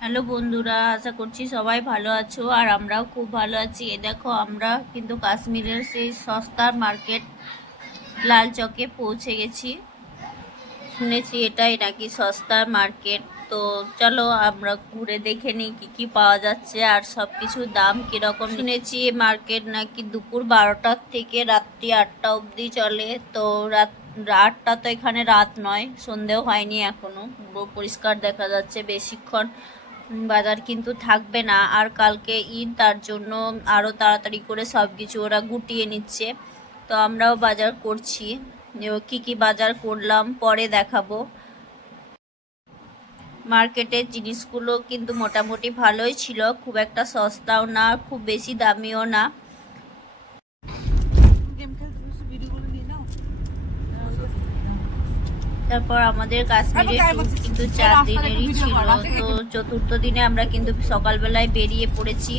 Hello বন্ধুরা, আশা করছি সবাই ভালো আছো আর আমরাও খুব ভালো আছি। এ দেখো, আমরা কিন্তু কাশ্মীরের সেই সস্তার মার্কেট লাল চকে পৌঁছে গেছি। শুনেছি এটাই নাকি সস্তার মার্কেট। তো চলো আমরা ঘুরে দেখে নিই কি কি পাওয়া যাচ্ছে আর সব কিছুর দাম কিরকম। শুনেছি এই মার্কেট নাকি দুপুর 12টার থেকে রাত্রি 8টা অবধি চলে। তো রাত 8টা তো এখানে রাত নয়, সন্ধেও হয়নি এখনো, পুরো পরিষ্কার দেখা যাচ্ছে। বেশিক্ষণ বাজার কিন্তু থাকবে না, আর কালকে ঈদ, তার জন্য আরও তাড়াতাড়ি করে সব কিছু ওরা গুটিয়ে নিচ্ছে। তো আমরাও বাজার করছি, কি কি বাজার করলাম পরে দেখাবো। মার্কেটের জিনিসগুলো কিন্তু মোটামুটি ভালোই ছিল, খুব একটা সস্তাও না, খুব বেশি দামিও না। তারপর আমাদের কাশ্মীরের ট্যুর কিন্তু 4 দিনেরই ছিল। তো চতুর্থ দিনে আমরা কিন্তু সকালবেলায় বেরিয়ে পড়েছি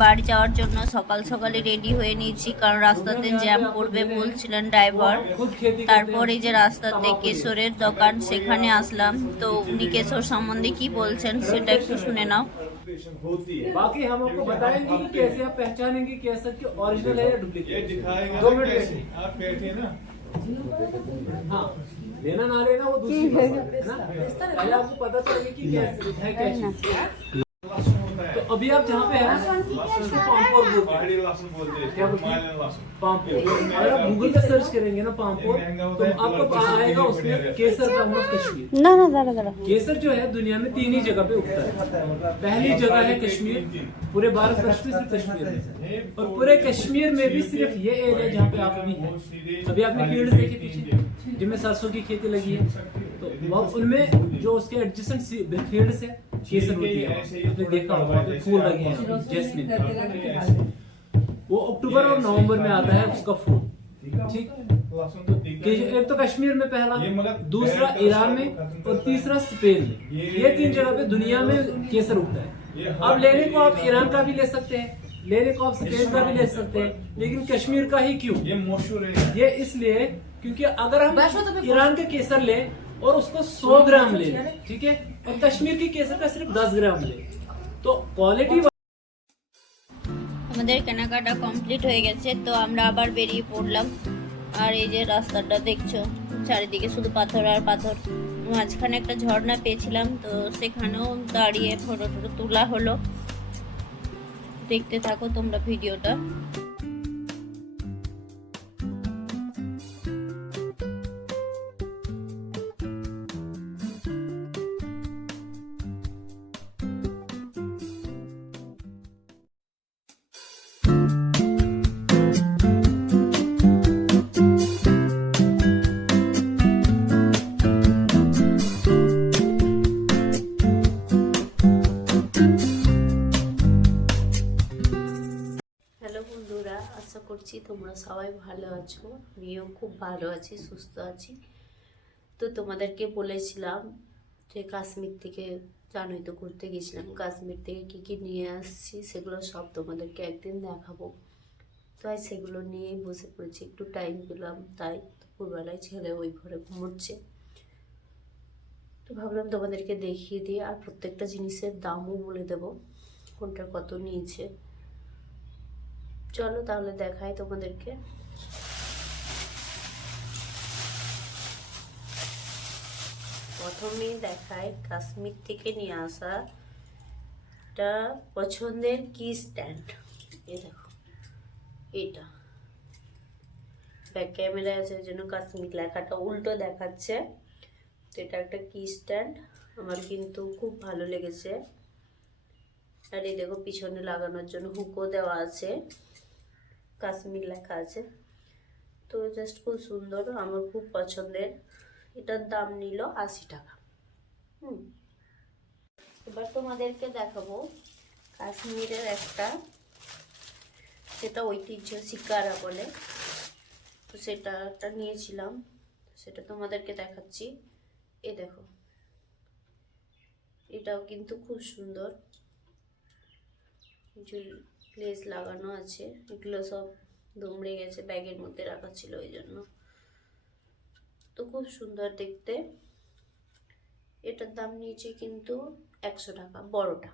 বাড়ি যাওয়ার জন্য। সকাল সকালে রেডি হয়ে নিয়েছি, কারণ রাস্তাতে জ্যাম পড়বে বলছিলেন ড্রাইভার। তারপর এই যে রাস্তাতে কেশরের দোকান, সেখানে আসলাম। তো উনি কেশর সম্বন্ধে কি বলছেন সেটা একটু শুনে নাও। बाकी हम आपको बताएंगे कि कैसे आप पहचानेंगे केसर के ओरिजिनल है या डुप्लीकेट। 2 मिनट आप बैठिए ना। हाँ, लेना ना लेना वो दूसरी बात है ना। पहले आपको पता चलेगा कि कैसे है क्या चीज। तो अभी आप जहाँ पे हैं पामपोर बोलते हैं। क्या बोलते हैं? पामपोर। अगर आप गूगल पे सर्च करेंगे ना पामपोर, तो आपको आएगा उसमें केसर का मतलब कश्मीर। ना ना ज़रा ज़रा केसर जो है दुनिया में 3 ही जगह पे उगता है। पहली जगह है कश्मीर, पूरे भारतवर्ष में सिर्फ कश्मीर में, और पूरे कश्मीर में भी सिर्फ ये एरिया जहाँ पे आप अभी हैं। अभी आपने फील्ड देखे पीछे जिनमें सरसों की खेती लगी है, तो वह उनमें जो उसके एडजेसेंट फील्ड से केसर होती है। आपने देखा होगा फूल लगे हैं जैस्मिन, वो अक्टूबर और नवंबर में आता है उसका फूल। ठीक, एक तो कश्मीर में पहला, दूसरा ईरान में, और तीसरा स्पेन में। ये 3 जगह पे दुनिया में केसर उगता है। अब लेने को आप ईरान का भी ले सकते हैं, लेने को आप स्पेन का भी ले सकते हैं, लेकिन कश्मीर का ही क्यों? ये मशहूर है। ये इसलिए क्योंकि अगर हम ईरान का केसर लें और उसको 100 ग्राम ले, ठीक है, और कश्मीर की केसर का सिर्फ 10 ग्राम ले, तो क्वालिटी। আমাদের কেনাকাটা কমপ্লিট হয়ে গেছে, তো আমরা আবার বেরিয়ে পড়লাম। আর এই যে রাস্তাটা দেখছো, চারিদিকে শুধু পাথর আর পাথর। মাঝখানে একটা ঝর্ণা পেয়েছিলাম, তো সেখানেও দাঁড়িয়ে ফটো টটো তোলা হলো। দেখতে থাকো তোমরা ভিডিওটা। হ্যালো বন্ধুরা, আশা করছি তোমরা সবাই ভালো আছো। আমিও খুব ভালো আছি, সুস্থ আছি। তো তোমাদেরকে বলেছিলাম যে কাশ্মীর থেকে, জানোই তো ঘুরতে গেছিলাম, কাশ্মীর থেকে কী কী নিয়ে আসছি সেগুলো সব তোমাদেরকে একদিন দেখাবো। তাই সেগুলো নিয়েই বসে পড়েছি, একটু টাইম পেলাম তাই। দুপুরবেলায় ছেলে ওই ঘরে ঘুমোচ্ছে, তো ভাবলাম তোমাদেরকে দেখিয়ে দিই, আর প্রত্যেকটা জিনিসের দামও বলে দেবো কোনটার কত নিয়েছে। চলো তাহলে দেখাই তোমাদেরকে। প্রথমেই দেখায় কাশ্মীর থেকে নিয়ে আসা একটা পছন্দের কি স্ট্যান্ড। এই দেখো, এটা ব্যাক ক্যামেরা আছে, ওই জন্য কাশ্মীর লেখাটা উল্টো দেখাচ্ছে। তো এটা একটা কি স্ট্যান্ড, আমার কিন্তু খুব ভালো লেগেছে। আর এই দেখো, পিছনে লাগানোর জন্য হুকও দেওয়া আছে, কাশ্মীর লেখা আছে। তো জাস্ট খুব সুন্দর, আমার খুব পছন্দের। এটার দাম নিল 80 টাকা। এবার তোমাদেরকে দেখাবো কাশ্মীরের একটা, সেটা ঐতিহ্য শিকারা বলে, তো সেটা একটা নিয়েছিলাম, সেটা তোমাদেরকে দেখাচ্ছি। এই দেখো, এটাও কিন্তু খুব সুন্দর, লেস লাগানো আছে। এগুলো সব দুমড়ে গেছে, ব্যাগের মধ্যে রাখা ছিল ওই জন্য। তো খুব সুন্দর দেখতে। এটার দাম নিয়েছে কিন্তু 100 টাকা বড়টা,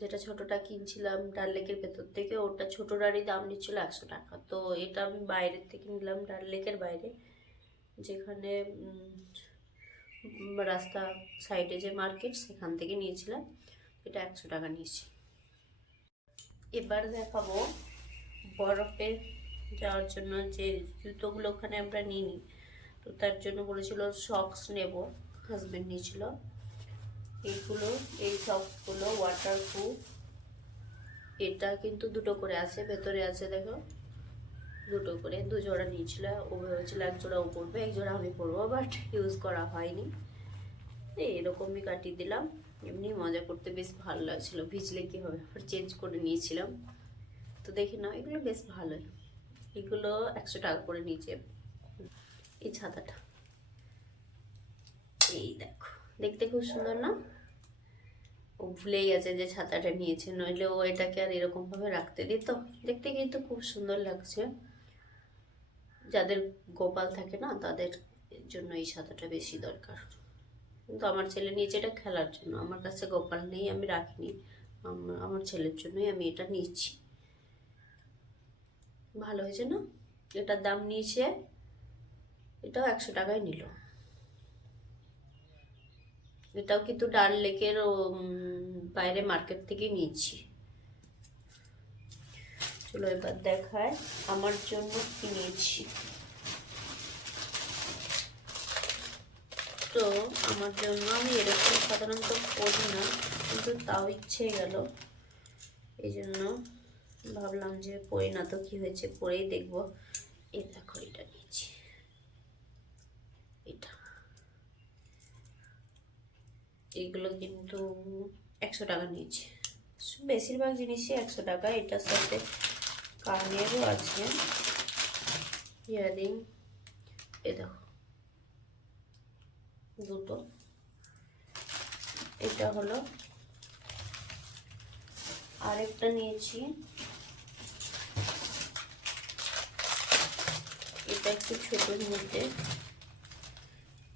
যেটা ছোটটা কিনছিলাম ডাল লেকের ভেতর থেকে, ওটা ছোটটারই দাম নিচ্ছিল 100 টাকা। তো এটা আমি বাইরের থেকে নিলাম, ডাল লেকের বাইরে, যেখানে রাস্তা সাইডে যে মার্কেট সেখান থেকে নিয়েছিলাম। এটা 100 টাকা নিয়েছি। এবার দেখাবো বরফে যাওয়ার জন্য যে জুতোগুলো ওখানে আমরা নিইনি, তো তার জন্য বলেছিল সক্স নেব, হাজব্যান্ড নিয়েছিল এইগুলো। এই সক্সগুলো ওয়াটারপ্রুফ, এটা কিন্তু দুটো করে আছে, ভেতরে আছে দেখো দুটো করে, 2 জোড়া নিয়েছিল। ও ভেবেছিল 1 জোড়া ও পরবে, 1 জোড়া আমি পরবো, বাট ইউজ করা হয়নি। এরকমই কাটিয়ে দিলাম, এমনি মজা করতে বেশ ভালো লাগছিল। ভিজলে কি হবে, আবার চেঞ্জ করে নিয়েছিলাম। তো দেখে নাও, এগুলো বেশ ভালোই। এগুলো 100 টাকা করে নিচে। এই ছাতাটা, এই দেখো, দেখতে খুব সুন্দর না? ও ভুলেই গেছে যে ছাতাটা নিয়েছে, নইলে ও এটাকে আর এরকম ভাবে রাখতে দিত। দেখতে কিন্তু খুব সুন্দর লাগছে। যাদের গোপাল থাকে না, তাদের জন্য এই ছাতাটা বেশি দরকার। কিন্তু আমার ছেলে নিয়েছে এটা খেলার জন্য, আমার কাছে গোপাল নেই, আমি রাখিনি। আমার ছেলের জন্যই আমি এটা নিচ্ছি। ভালো হয়েছে না? এটার দাম নিয়েছে, এটাও 100 টাকায় নিল। এটাও কিন্তু ডাল লেকের বাইরে মার্কেট থেকে নিয়েছি। চলো এবার দেখায় আমার জন্য কি নিয়েছি। তো আমার জন্য, আমি এরকম সাধারণত পড়ি না, কিন্তু তাও ইচ্ছে গেল, এই জন্য ভাবলাম যে পড়ি না তো কি হয়েছে, পরেই দেখবো। এই দেখো, এটা নিয়েছি, এটা। এগুলো কিন্তু 100 টাকা নিয়েছি। বেশিরভাগ জিনিসই 100 টাকা। এটার সাথে কানেরও আছে, ইয়ারিং। এ দেখো দুটো। এটা হলো আরেকটা নিয়েছি, এটা একটু ছোটোর মধ্যে।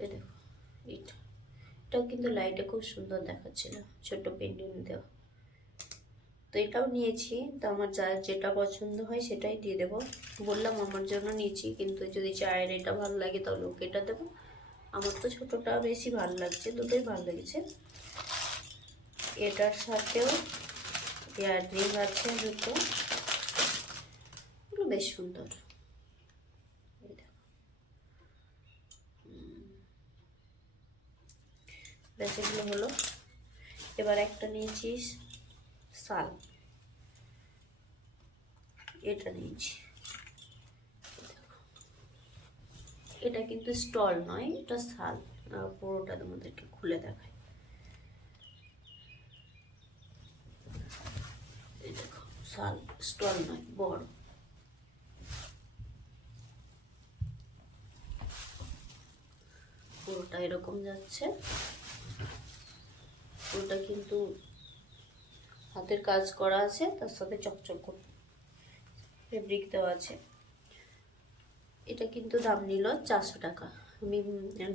এ দেখো, এটাও কিন্তু লাইটে খুব সুন্দর দেখাচ্ছিল, ছোট পেন্ডেন্ট দেওয়া। তো এটাও নিয়েছি। তো আমার যেটা পছন্দ হয় সেটাই দিয়ে দেবো। বললাম আমার জন্য নিয়েছি, কিন্তু যদি চায়ের এটা ভালো লাগে তাহলে ওকে এটা দেবো। আমার তো ছোটোটা বেশি ভালো লাগছে, দুটোই ভালো লেগেছে। এটার সাথেও ইয়াররিং আছে দুটো, এগুলো বেশ সুন্দর। ব্যাস, এগুলো হলো। এবার একটা নিয়েছি শাল, এটা নিয়েছি। এটা কিন্তু স্টল নয়, এটা শাল। পুরোটা তোমাদেরকে খুলে দেখায়। এই দেখো, শাল, স্টল নয়, বড়। পুরোটা এরকম যাচ্ছে। পুরোটা কিন্তু হাতের কাজ করা আছে, তার সাথে চকচক করে ফেব্রিক দেওয়া আছে। এটা কিন্তু দাম নিল 400 টাকা। আমি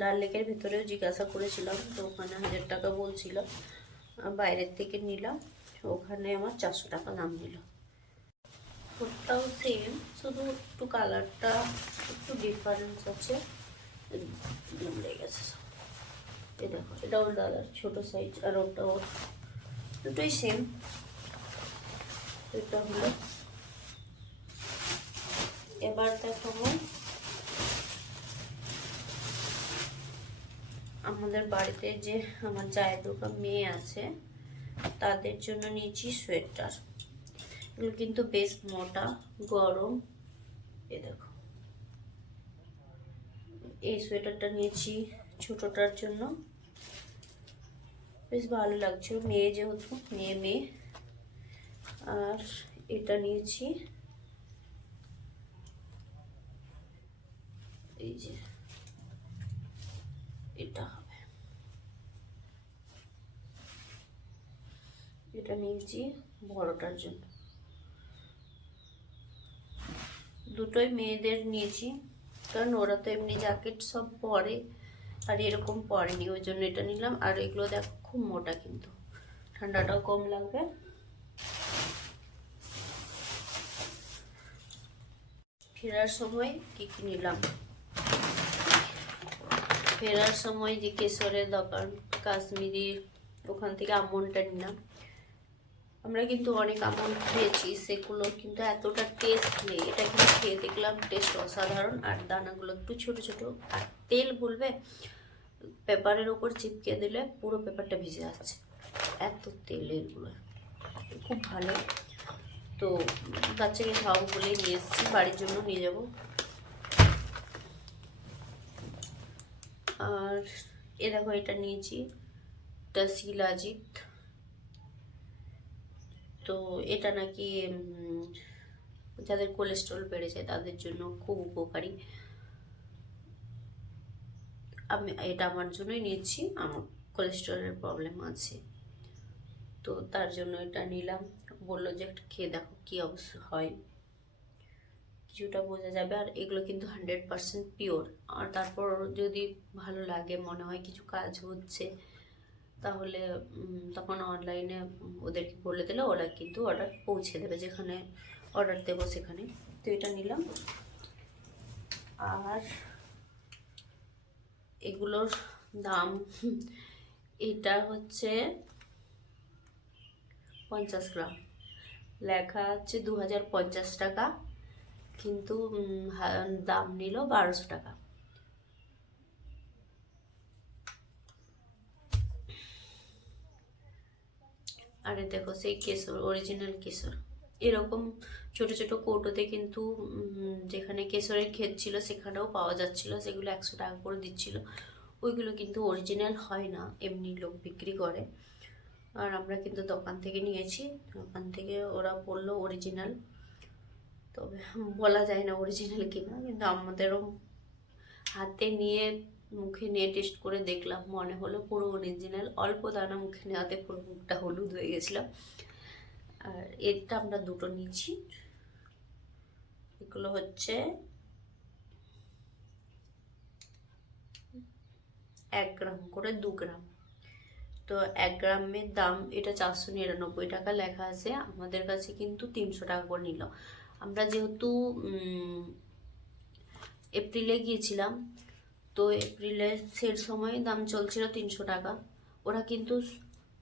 ডাল লেকের ভেতরেও জিজ্ঞাসা করেছিলাম, তো ওখানে 1000 টাকা বলছিল। বাইরের থেকে নিলাম, ওখানে আমার 400 টাকা দাম নিল। ওটাও সেম, শুধু একটু কালারটা একটু ডিফারেন্স আছে। লেগে গেছে সব। এই দেখো, এটাও দাদার ছোটো সাইজ, আর ওটাও, দুটোই সেম। এটা হলো। এবার দেখাবো আমাদের বাড়িতে যে আমার জায়ের দুটো মেয়ে আছে, তাদের জন্য নিয়েছি সোয়েটার। এগুলো কিন্তু বেশ মোটা, গরম। এ দেখো, এই সোয়েটারটা নিয়েছি ছোটটার জন্য, বেশ ভালো লাগছে, মেয়ে যেহেতু, মেয়ে। আর এটা নিয়েছি, এই যে এটা হবে। এটা নিয়েছি বড়টার জন্য। দুটোই মেয়েদের নিয়েছি, কারণ ওরা তো এমনি জ্যাকেট সব পরে, আর এরকম পরেনি, ওই জন্য এটা নিলাম। আর এগুলো দেখো খুব মোটা, কিন্তু ঠান্ডাটাও কম লাগবে। ফেরার সময় কি কি নিলাম, ফেরার সময় যে কেশরের দোকান কাশ্মীরি, ওখান থেকে আমন্ডটা নিলাম। আমরা কিন্তু অনেক আমন্ড খেয়েছি, সেগুলো কিন্তু এতটা টেস্ট নেই। এটা কিন্তু খেয়ে দেখলাম টেস্ট অসাধারণ, আর দানাগুলো একটু ছোট ছোট। আর তেল বলবে, পেপারের ওপর চিপকে দিলে পুরো পেপারটা ভিজে যাচ্ছে, এত তেল এগুলো, খুব ভালো। তো বাচ্চাকে খাওয়াবো বলেই নিয়ে এসেছি, বাড়ির জন্য নিয়ে যাব। আর এ দেখো, এটা নিয়েছি শিলাজিৎ। তো এটা নাকি যাদের কোলেস্ট্রল বেড়ে যায় তাদের জন্য খুব উপকারী। এটা আমার জন্যই নিয়েছি, আমার কোলেস্ট্রলের প্রবলেম আছে, তো তার জন্য এটা নিলাম। বললো যে একটা খেয়ে দেখো কী অবস্থা হয়, কিছুটা বোঝা যাবে। আর এগুলো কিন্তু 100% পিওর। আর তারপর যদি ভালো লাগে, মনে হয় কিছু কাজ হচ্ছে, তাহলে তখন অনলাইনে ওদেরকে বলে দিলে ওরা কিন্তু অর্ডার পৌঁছে দেবে, যেখানে অর্ডার দেবো সেখানে। তো এটা নিলাম। আর এগুলোর দাম, এটা হচ্ছে 50 গ্রাম, লেখা আছে 2050 টাকা, কিন্তু দাম নিল 1200 টাকা। আরে দেখো, সেই কেশর, অরিজিনাল কেশর, এরকম ছোট ছোট কৌটোতে কিন্তু যেখানে কেশরের ক্ষেত ছিল সেখানেও পাওয়া যাচ্ছিল, সেগুলো 100 টাকা করে দিচ্ছিল। ওইগুলো কিন্তু অরিজিনাল হয় না, এমনি লোক বিক্রি করে। আর আমরা কিন্তু দোকান থেকে নিয়েছি, দোকান থেকে ওরা বললো অরিজিনাল, তবে বলা যায় না অরিজিনাল কিনা, কিন্তু আমাদেরও হাতে নিয়ে মুখে নিয়ে টেস্ট করে দেখলাম, মনে হলো পুরো অরিজিনাল। অল্প দানা মুখে নেওয়াতে পুরো মুখটা হলুদ হয়ে গেছিলো। আর এটা আমরা দুটো নিয়েছি, এগুলো হচ্ছে 1 গ্রাম করে, 2 গ্রাম। তো 1 গ্রামের দাম এটা 499 টাকা লেখা আছে, আমাদের কাছে কিন্তু 300 টাকা করে নিল। আমরা যেহেতু এপ্রিলে গিয়েছিলাম, তো এপ্রিলে সেল সময় দাম চলছিল 300 টাকা। ওরা কিন্তু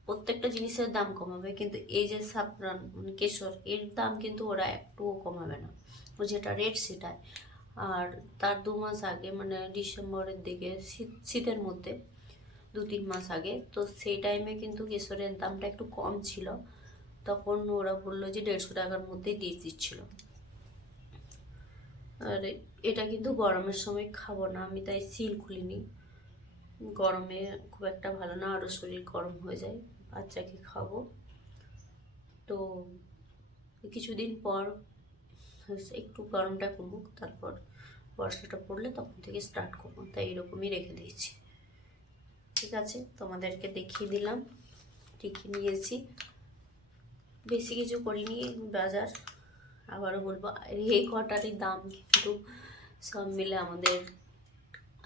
প্রত্যেকটা জিনিসের দাম কমাবে, কিন্তু এই যে সাফরান কেশর, এর দাম কিন্তু ওরা একটুও কমাবে না, যেটা রেট সেটাই। আর তার 2 মাস আগে, মানে ডিসেম্বরের দিকে, শীতের মধ্যে 2-3 মাস আগে, তো সেই টাইমে কিন্তু কেশরের দামটা একটু কম ছিল, তখন ওরা বললো যে 150 টাকার মধ্যেই দিয়ে দিচ্ছিল। আর এটা কিন্তু গরমের সময় খাবো না আমি, তাই সিল খুলিনি, গরমে খুব একটা ভালো না, আরও শরীর গরম হয়ে যায়। বাচ্চাকে খাবো, তো কিছুদিন পর একটু গরমটা কমুক, তারপর বর্ষাটা পড়লে তখন থেকে স্টার্ট করবো, তাই এরকমই রেখে দিয়েছি। ঠিক আছে, তোমাদেরকে দেখিয়ে দিলাম কী কী নিয়েছি, বেশি কিছু করিনি বাজার। আবারও বলবো, এই কটারই দাম কিন্তু সব মিলে আমাদের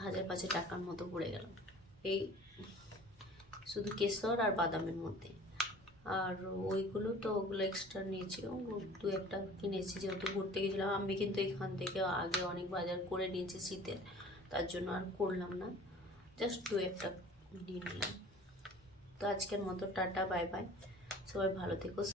1000-5 টাকার মতো পড়ে গেল, এই শুধু কেশর আর বাদামের মধ্যে। আর ওইগুলো তো ওগুলো এক্সট্রা নিয়েছি, 2-1টা কিনেছি, যেহেতু ঘুরতে গেছিলাম। আমি কিন্তু এখান থেকে আগে অনেক বাজার করে নিয়েছি শীতের, তার জন্য আর করলাম না, জাস্ট 2-1টা নিয়ে নিলাম। তো আজকের মতো টাটা, বাই বাই, সবাই ভালো থেকো।